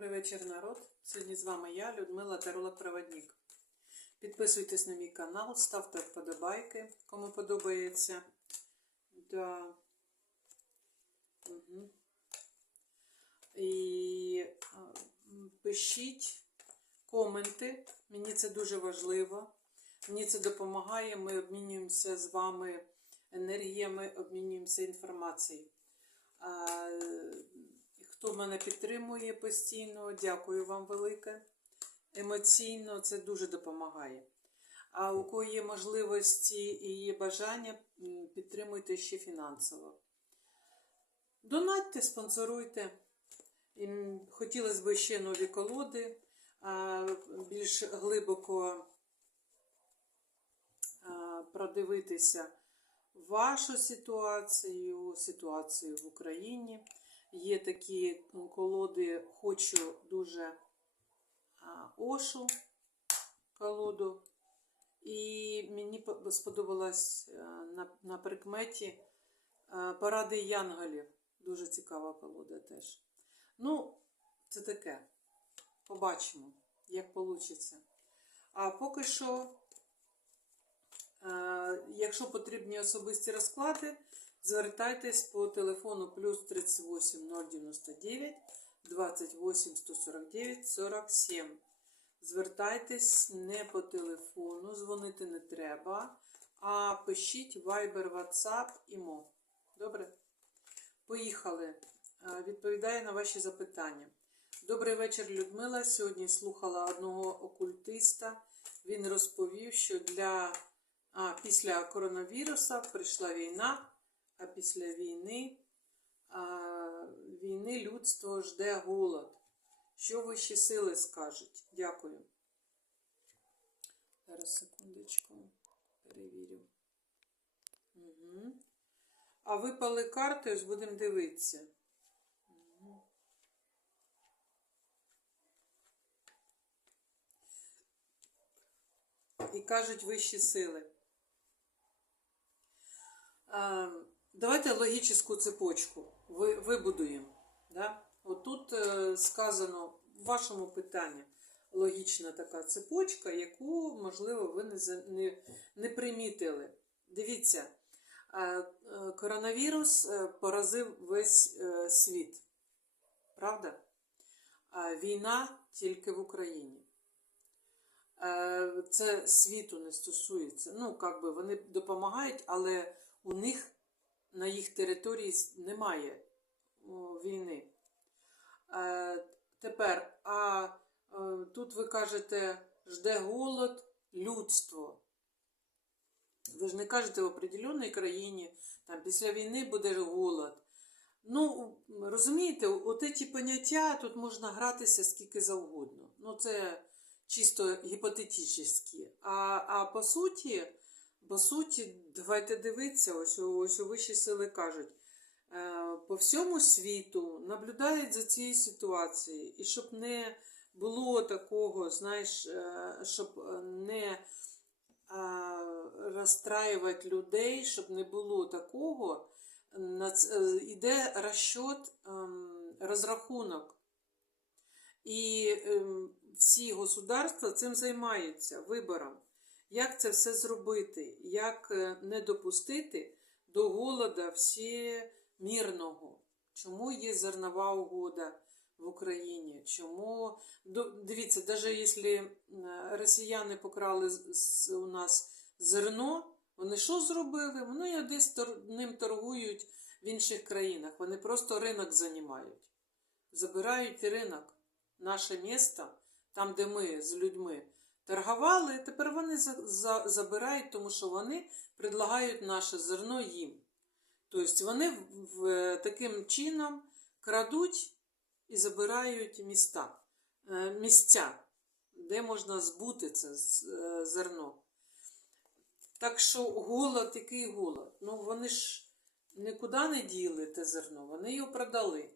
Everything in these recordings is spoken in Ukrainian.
Добрий вечір, народ. Сьогодні з вами я, Людмила Таролог Проводник. Підписуйтесь на мій канал, ставте вподобайки, кому подобається. Да. Угу. І пишіть коменти. Мені це дуже важливо. Мені це допомагає. Ми обмінюємося з вами енергіями, обмінюємося інформацією. Хто мене підтримує постійно, дякую вам велике. Емоційно це дуже допомагає. А у кого є можливості і є бажання, підтримуйте ще фінансово. Донатьте, спонсоруйте. Хотілося б ще нові колоди, більш глибоко продивитися вашу ситуацію, ситуацію в Україні. Є такі колоди, хочу дуже Ошу колоду. І мені сподобалась е, на, прикметі е, Поради Янголів. Дуже цікава колода теж. Ну, це таке. Побачимо, як вийде. А поки що, е, якщо потрібні особисті розклади, Звертайтесь по телефону плюс 38 099 28 149 47. Звертайтесь не по телефону, дзвонити не треба, а пишіть Viber, WhatsApp і Мо. Добре? Поїхали. Е, Відповідаю на ваші запитання. Добрий вечір, Людмила. Сьогодні слухала одного окультиста. Він розповів, що для а, після коронавіруса прийшла війна. А після війни, війни людство жде голод. Що вищі сили скажуть? Дякую. Зараз секундочку. Перевірю. Угу. А випали карти, ось будемо дивитися. І кажуть вищі сили. Давайте логічну цепочку ви- вибудуємо. Да? От тут е, сказано в вашому питанні логічна така цепочка, яку, можливо, ви не, не, не примітили. Дивіться, е, коронавірус е, поразив весь е, світ. Правда? Війна тільки в Україні. Це світу не стосується. Ну, як би вони допомагають, але у них на їх території немає війни. Е, тепер, а е, тут ви кажете, жде голод людство. Ви ж не кажете в определеній країні, там після війни буде голод. Ну, розумієте, от ці поняття тут можна гратися скільки завгодно. Ну, це чисто гіпотетичні. А, а по суті, по суті, давайте дивитися, ось, ось вищі сили кажуть, е, по всьому світу наблюдають за цією ситуацією, і щоб не було такого, знаєш, е, щоб не е, розстраювати людей, щоб не було такого, е, іде розчот, ем, розрахунок. І ем, всі государства цим займаються вибором. Як це все зробити? Як е, не допустити до голода всемірного? Чому є зернова угода в Україні? Чому дивіться, навіть якщо е, росіяни покрали у нас зерно, вони що зробили? Вони десь ним торгують в інших країнах. Вони просто ринок займають. Забирають ринок, наше місто, там, де ми з людьми торгували, тепер вони за, за, забирають, тому що вони предлагають наше зерно їм. Тобто вони в, в, таким чином крадуть і забирають міста, е, місця, де можна збути це е, зерно. Так що голод, який голод? Ну вони ж нікуди не діли те зерно, вони його продали.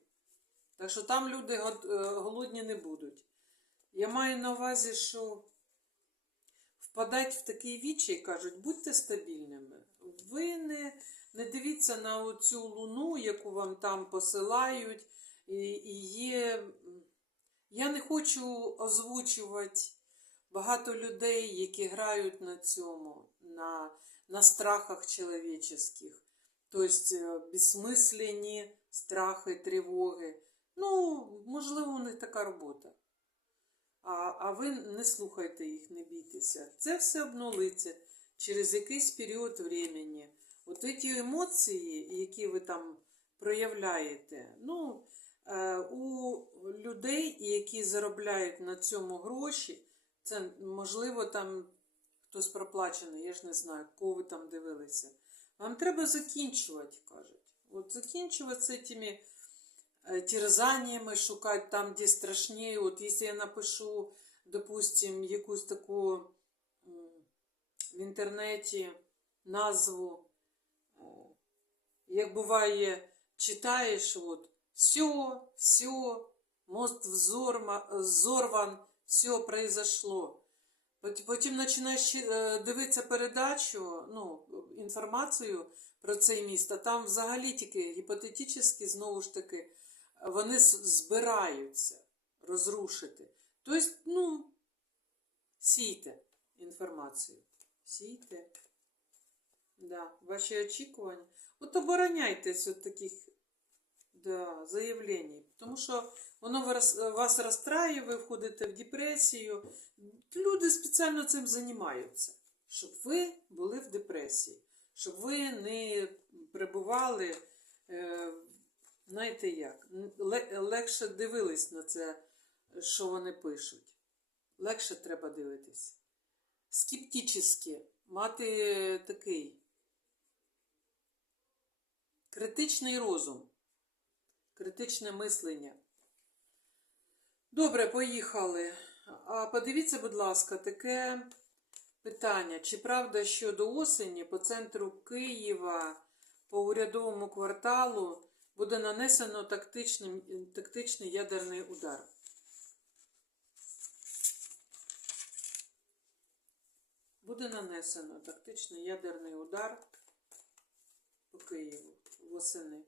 Так що там люди е, голодні не будуть. Я маю на увазі, що впадать в такий вічай, кажуть, будьте стабільними. Ви не, не дивіться на цю луну, яку вам там посилають, і, і є, Я не хочу озвучувати багато людей, які грають на цьому, на, на страхах чоловічих. Тобто безсмислені страхи, тривоги. Ну, можливо, у них така робота. А, а ви не слухайте їх, не бійтеся. Це все обнулиться через якийсь період времени. От ці емоції, які ви там проявляєте, ну, е, у людей, які заробляють на цьому гроші, це можливо там хтось проплачений, я ж не знаю, кого ви там дивилися. Вам треба закінчувати, кажуть. От закінчувати з цими терзаниями, шукати там, де страшніше. От якщо я напишу, допустим, якусь таку в інтернеті назву, е, як буває, читаєш, от, все, все, мост взорван, все произошло. Потім починаєш е, дивитися передачу, ну, інформацію про цей міст, а там взагалі тільки гіпотетично, знову ж таки, вони збираються розрушити. Тобто, ну, сійте інформацію. Сійте. Да, ваші очікування. От обороняйтесь від таких да, заявлень. Тому що воно вас, розстраює, ви входите в депресію. Люди спеціально цим займаються, щоб ви були в депресії, щоб ви не перебували, знаєте як, легше дивились на це, що вони пишуть. Легше треба дивитись. Скептично, мати такий критичний розум, критичне мислення. Добре, поїхали. А подивіться, будь ласка, таке питання. Чи правда, що до осені по центру Києва, по урядовому кварталу буде нанесено тактичний, тактичний ядерний удар? Буде нанесено тактичний ядерний удар по Києву восени.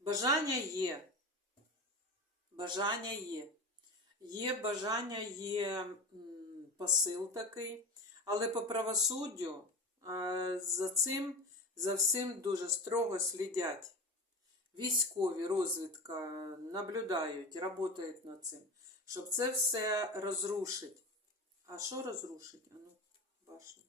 Бажання є. Бажання є. Є бажання, є посил такий, але по правосуддю за цим, за всім дуже строго слідять. Військові, розвідка наблюдають, працюють над цим, щоб це все розрушить. А що розрушить? А ну, башня.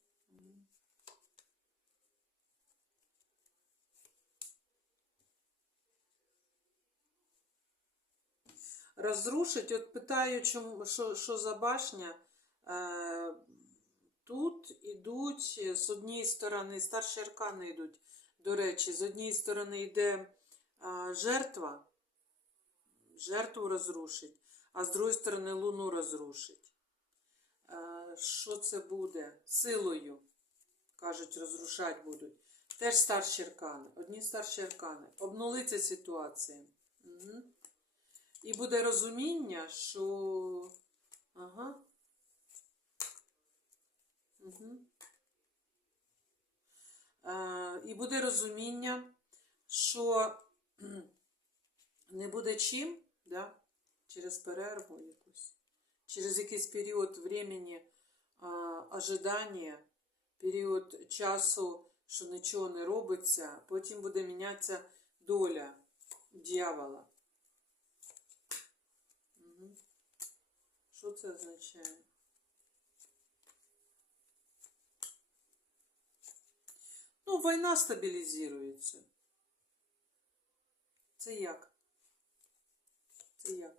Розрушить, от питаю, чому, що, що за башня. Е, тут ідуть з однієї сторони, старші аркани йдуть, до речі, з однієї сторони йде е, жертва, жертву розрушить, а з другої сторони луну розрушить. Е, що це буде? Силою, кажуть, розрушати будуть. Теж старші аркани, одні старші аркани. Обнулиться ситуація. Угу. І буде розуміння, що. Ага. Угу. Е, і буде розуміння, що не буде чим, да? через перерву якусь, через якийсь період времени а, ожидання, період часу, що нічого не робиться, потім буде мінятися доля дьявола. Що це означає? Ну, війна стабілізується. Це як? Це як?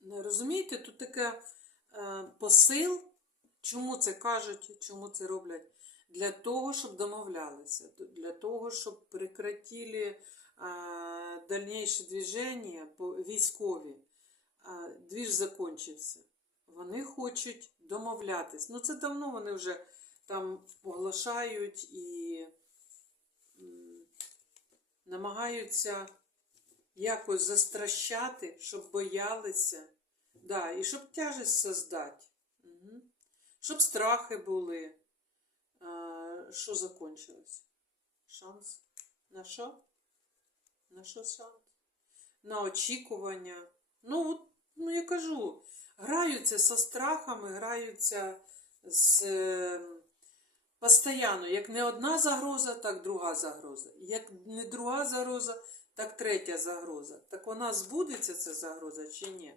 Не Розумієте, тут таке е, посил, чому це кажуть, чому це роблять? Для того, щоб домовлялися, для того, щоб прекратили е, дальніше движення по військові. Е, двіж закончився. Вони хочуть домовлятись. Ну, це давно вони вже там оголошають і намагаються якось застращати, щоб боялися. Да, і щоб тяжесть создати. Угу. Щоб страхи були. Що закончилось? Шанс? На що? На що шанс? На очікування. Ну, от, ну я кажу, граються со страхами, граються з. е, Постоянно, як не одна загроза, так друга загроза. Як не друга загроза, так третя загроза. Так вона збудеться, ця загроза, чи ні?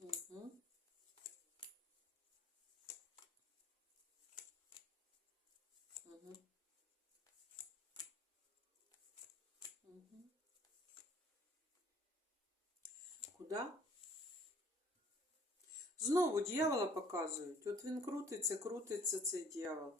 Угу. Угу. Куда? Знову дьявола показують. От він крутиться, крутиться цей дьявол.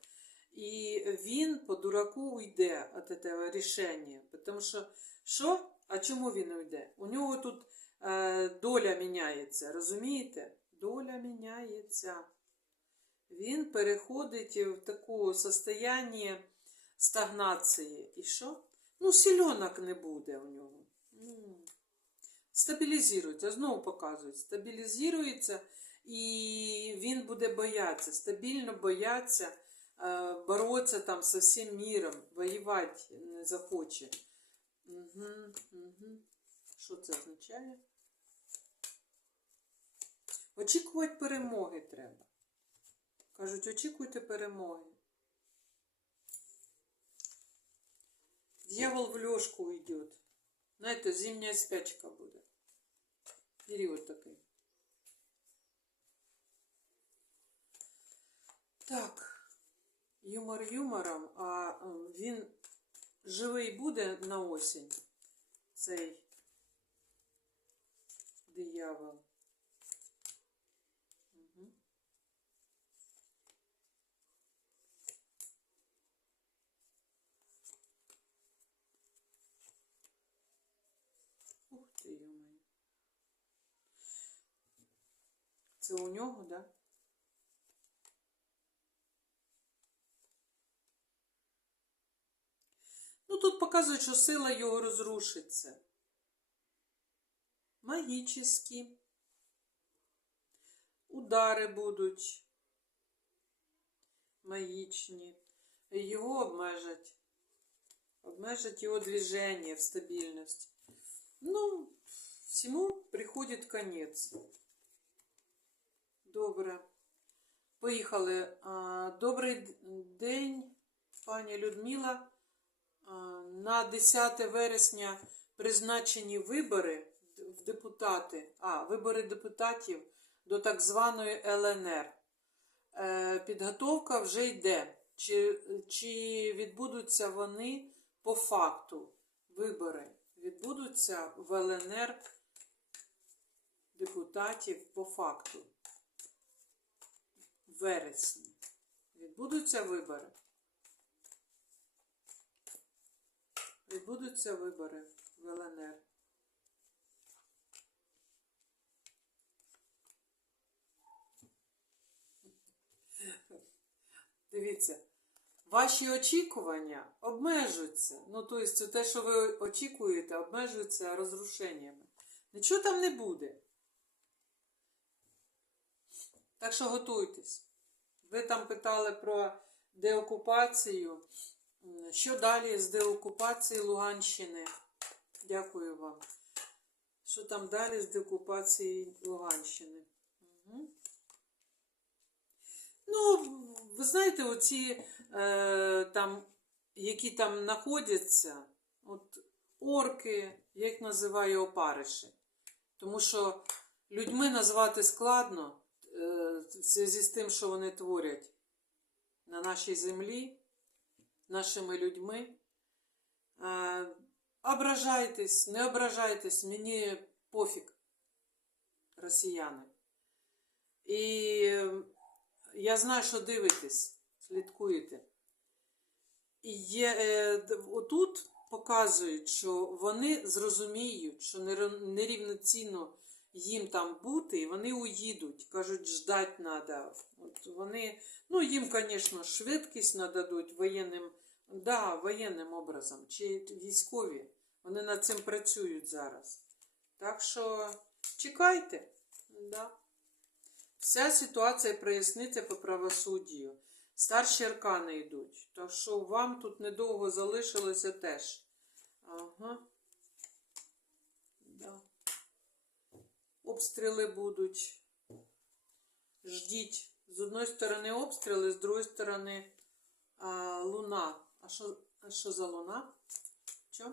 І він по дураку уйде від цього рішення. Тому що, що? А чому він уйде? У нього тут е, доля міняється, розумієте? Доля міняється. Він переходить в таку состояние стагнації. І що? Ну, сільонок не буде у нього. Стабілізується, знову показують, стабілізується, і він буде боятися, стабільно боятися, е, боротися там зі всім міром, воювати не захоче. Угу, угу. Що це означає? Очікувати перемоги треба. Кажуть, очікуйте перемоги. Дьявол в лёжку йде. Знаєте, зимня спячка буде. Період такий. Так, юмор юмором, а е, він живий буде на осінь, цей диявол. Це у нього, да? Ну, тут показують, що сила його розрушиться. Магічні. Удари будуть. Магічні. Його обмежать. Обмежать його движение в стабільності. Ну, всему приходить конец. Добре. Поїхали. Добрий день, пані Людмила. На 10 вересня призначені вибори в депутати, а, вибори депутатів до так званої ЛНР. Е, Підготовка вже йде. Чи, чи відбудуться вони по факту? Вибори відбудуться в ЛНР депутатів по факту. Вересні. Відбудуться вибори. Відбудуться вибори в ЛНР. Дивіться, ваші очікування обмежуються. Ну, тобто, те, що ви очікуєте, обмежується розрушеннями. Нічого там не буде. Так що готуйтесь. Ви там питали про деокупацію. Що далі з деокупації Луганщини? Дякую вам. Що там далі з деокупації Луганщини? Угу. Ну, ви знаєте, оці е, там, які там знаходяться, от орки, я їх називаю опариші. Тому що людьми назвати складно в зв'язку з тим, що вони творять на нашій землі, нашими людьми. Ображайтесь, не ображайтесь, мені пофіг, росіяни. І я знаю, що дивитесь, слідкуєте. І є, е, отут показують, що вони зрозуміють, що нер- нерівноцінно їм там бути, і вони уїдуть. Кажуть, ждать треба. От вони, ну їм, звісно, швидкість нададуть воєнним Да, воєнним образом, чи військові. Вони над цим працюють зараз. Так що чекайте. Да. Вся ситуація проясниться по правосуддю. Старші аркани йдуть. Так що вам тут недовго залишилося теж. Ага. Да. Обстріли будуть. Ждіть. З одної сторони обстріли, з другої сторони а, луна. А що, а що за луна? Що?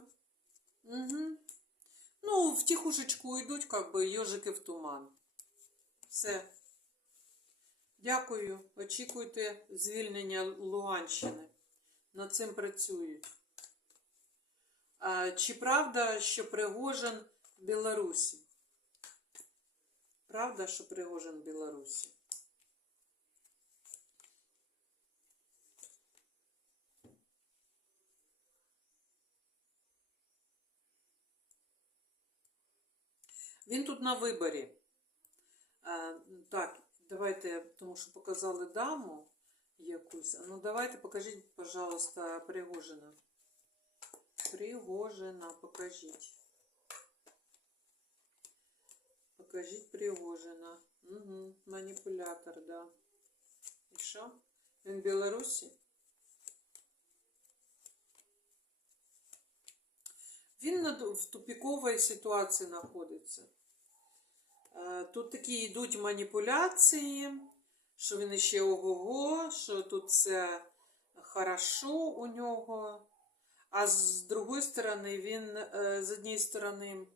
Угу. Ну, в тихушечку йдуть, как би, йожики в туман. Все. Дякую. Очікуйте звільнення Луганщини. Над цим працюють. А, чи правда, що Пригожин в Білорусі? Правда, що Пригожин в Білорусі? Він тут на виборі. Е, так, давайте, тому що показали даму якусь. Ну, давайте покажіть, пожалуйста, Пригожина. Пригожина, покажіть. Покажіть Пригожина. Угу, маніпулятор, да. І що? Він в Білорусі? Він в тупіковій ситуації знаходиться. Е, Тут такі йдуть маніпуляції, що він іще ого-го, що тут все хорошо у нього. А з другої сторони, він е, з однієї сторони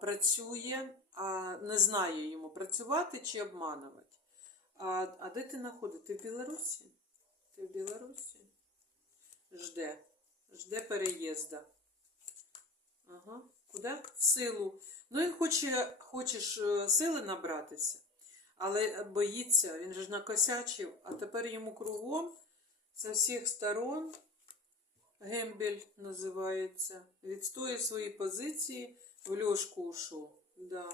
працює, а не знає йому працювати чи обманувати. А, а де ти знаходиш? Ти в Білорусі? Ти в Білорусі? Жде. Жде переїзда. Ага. Куди? В силу. Ну, він хоче, хочеш е, сили набратися, але боїться, він же ж накосячив, а тепер йому кругом з всіх сторон Гембель називається. Відстоює свої позиції, в льошку ушов. Да.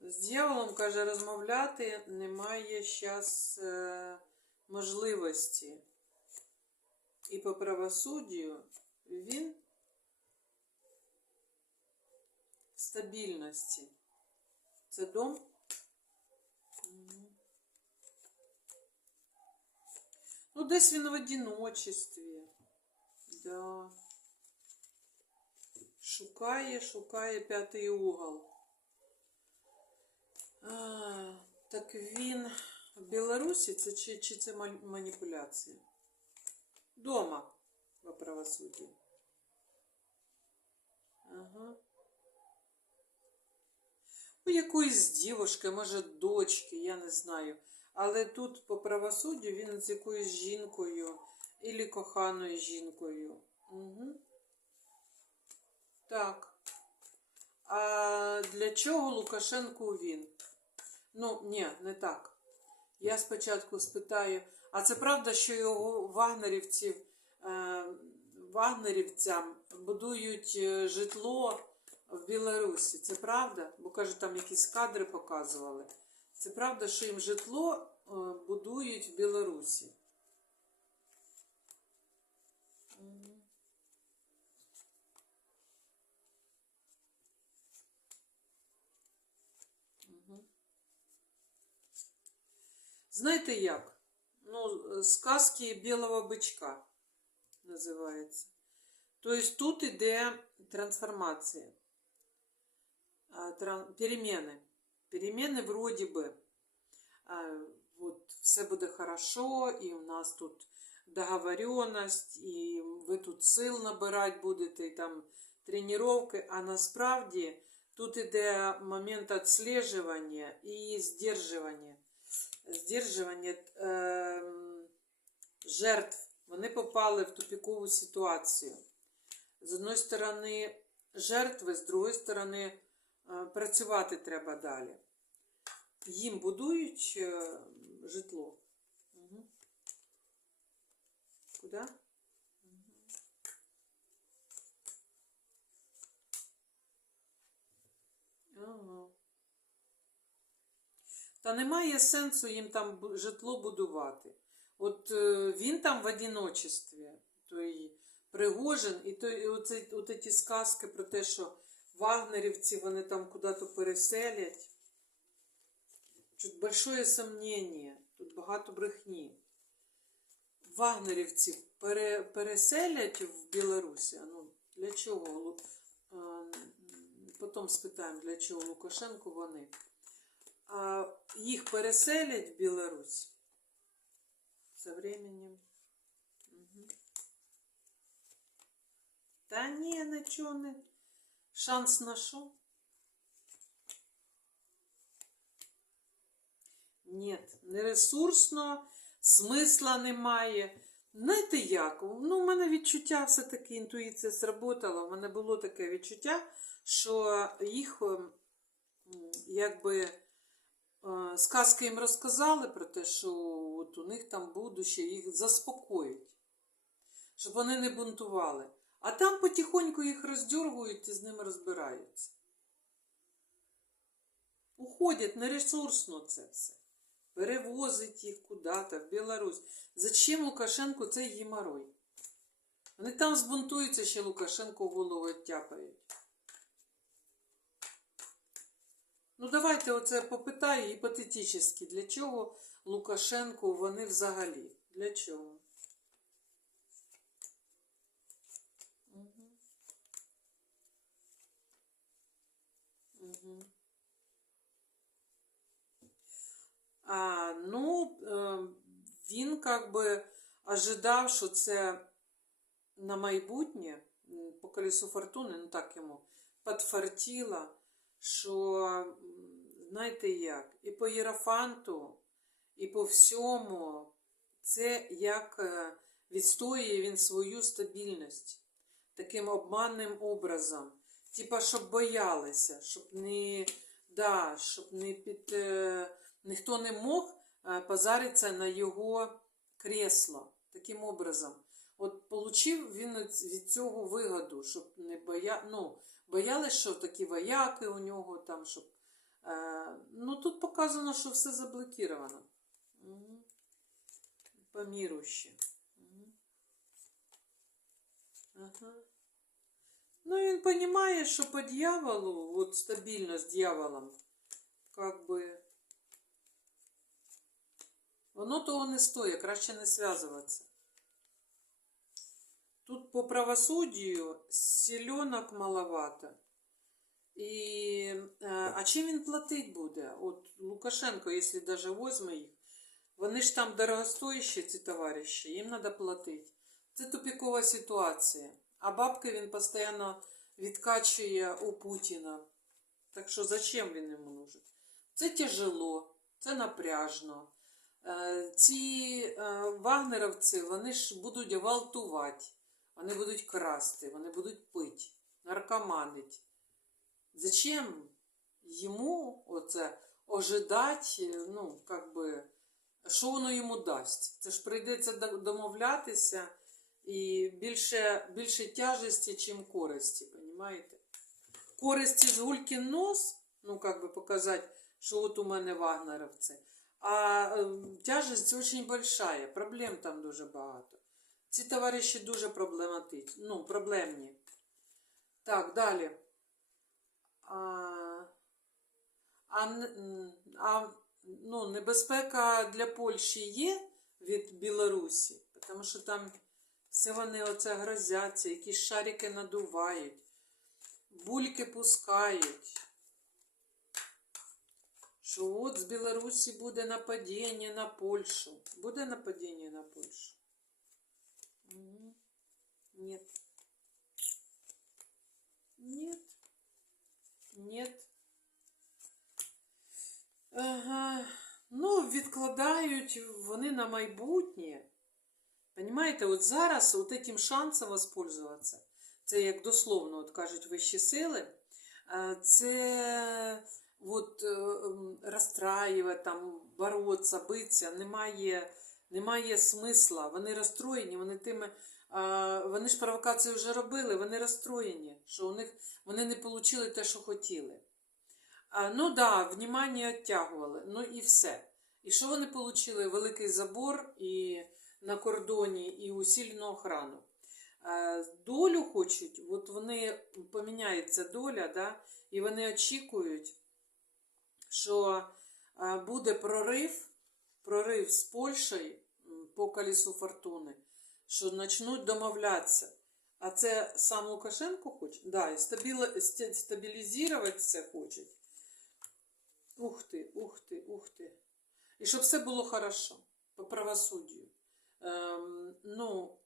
З дьяволом, каже, розмовляти немає зараз е, можливості. І по правосуддю він в стабільності. Це дом. Ну, десь він в одиночестві. Да. Шукає, шукає п'ятий угол. А, так він в Білорусі це чи, чи це маніпуляція? Дома во правосудді. Ага. У якоїсь дівушки, може, дочки, я не знаю. Але тут по правосуддю він з якоюсь жінкою, ілі коханою жінкою. Угу. Так. А для чого Лукашенку він? Ну, ні, не так. Я спочатку спитаю, а це правда, що його вагнерівці, е, вагнерівцям будують е, житло в Білорусі? Це правда? Бо каже, там якісь кадри показували. Це правда, що їм житло е, будують в Білорусі? Знаєте як? Ну, е, сказки білого бичка називається. Тобто тут іде трансформація, а, тран- переміни. Переміни вроді би. а, Вот, все буде хорошо, і у нас тут договоренность, і ви тут сил набирати будете, і там тренування, а насправді тут іде момент відслежування і здержування. Здержування ем, жертв. Вони попали в тупікову ситуацію. З одної сторони, жертви, з другої сторони, е, працювати треба далі. Їм будують е, житло. Угу. Куди? Ага. Та немає сенсу їм там житло будувати. От е, він там в одиночестві, той Пригожин, і той, оце, от ці сказки про те, що вагнерівці вони там куди-то переселять. Тут большое сомнення, тут багато брехні. Вагнерівці пере, переселять в Білорусі. Ну, для чого? Потім спитаємо, для чого Лукашенку вони. А їх переселять в Білорусь со временем. Мгм. Та ні, нічого не. Шанс на що? Ні, не ресурсно, смисла немає. Знаєте як? Ну, у мене відчуття все-таки інтуїція сработала. У мене було таке відчуття, що їх ем, якби сказки їм розказали про те, що от у них там будуще, їх заспокоїть, щоб вони не бунтували. А там потихоньку їх роздергують і з ними розбираються. Уходять нересурсно це все. Перевозить їх куди-то в Білорусь. Зачем Лукашенку цей геморрой? Вони там збунтуються, ще Лукашенко голову оттяпають. Ну, давайте оце попитаю гіпотетично, для чого Лукашенку вони взагалі? Для чого? А, ну, е, він как би ожидав, що це на майбутнє, по колесу фортуни, ну так йому подфартіло, що, знаєте як, і по Єрофанту, і по всьому, це як е, відстоює він свою стабільність таким обманним образом. Типа, щоб боялися, щоб не, да, щоб не під, е, ніхто не мог е, позаритися на його кресло. Таким образом. От получив він від цього вигоду, щоб не боя... ну, боялись, що такі вояки у нього там, щоб. Е, ну тут показано, що все заблокировано. Угу. По міру ще. Угу. Ага. Ну, він розуміє, що по дьяволу, от стабільно з дьяволом, как би, воно того не стоїть, краще не зв'язуватися. Тут по правосуддю сіленок маловато. І, е, а чим він платить буде? От Лукашенко, якщо даже возьме їх, вони ж там дорогостоящі, ці товариші, їм треба платити. Це тупікова ситуація. А бабки він постійно відкачує у Путіна. Так що зачем він йому нужен? Це тяжело, це напряжно. Е, Ці е, вагнеровці вони ж будуть гвалтувати, вони будуть красти, вони будуть пити, наркоманити. Зачем йому оце ожидати, ну, как би, що воно йому дасть? Це ж прийдеться домовлятися і більше, більше тяжесті, чим користі, понимаєте? Користі з гулькін нос, ну, как би показати, що от у мене вагнеровці, а е, тяжесть дуже большая, проблем там дуже багато. Ці товариші дуже проблематичні, ну, проблемні. Так, далі. А, а, а ну, небезпека для Польщі є від Білорусі, тому що там все вони оце грозяться, якісь шарики надувають, бульки пускають. Що от з Білорусі буде нападіння на Польщу. Буде нападіння на Польщу? Ні. Нет. Нет. Ага. Ну, відкладають вони на майбутнє. Понимаєте, от зараз от этим шансом воспользуватися, це як дословно от кажуть вищі сили, це от, е, розстраювати, там, боротися, битися, немає, немає смисла. Вони розстроєні, вони тими. Вони ж провокації вже робили, вони розстроєні, що у них вони не отримали те, що хотіли. А, ну да, внимання відтягували, ну і все. І що вони отримали? Великий забор і на кордоні, і усилену охрану. Долю хочуть, от вони поміняється доля, да, і вони очікують, що буде прорив, прорив з Польщею по колесу фортуни, що почнуть домовлятися. А це сам Лукашенко хоче? Да, і стабіли... ст- стабілізувати це хочуть. Ух ти, ух ти, ух ти. І щоб все було хорошо по правосуддю. Ем, ну,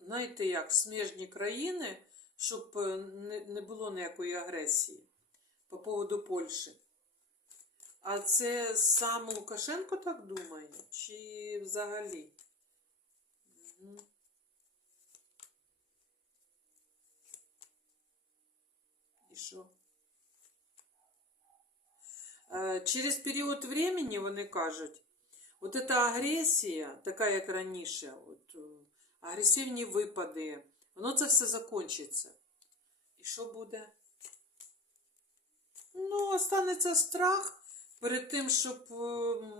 знаєте як, сміжні країни, щоб е, не, не було ніякої агресії по поводу Польщі. А це сам Лукашенко так думає? Чи взагалі? І що? Е, Через період времени, вони кажуть, от ця агресія, така як раніше, от, е, агресивні випади, воно це все закінчиться. І що буде? Ну, останеться страх перед тим, щоб е,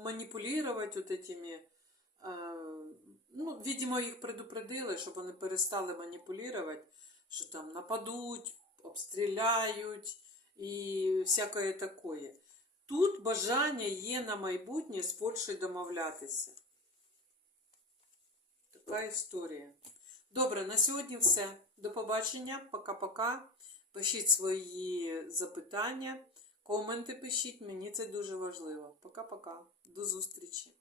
маніпулювати от этими. е, Ну, видимо, їх предупредили, щоб вони перестали маніпулювати, що там нападуть, обстріляють і всяке таке. Тут бажання є на майбутнє з Польщею домовлятися. Така історія. Добре, на сьогодні все. До побачення. Пока-пока. Пишіть свої запитання, коменти пишіть, мені це дуже важливо. Пока-пока. До зустрічі.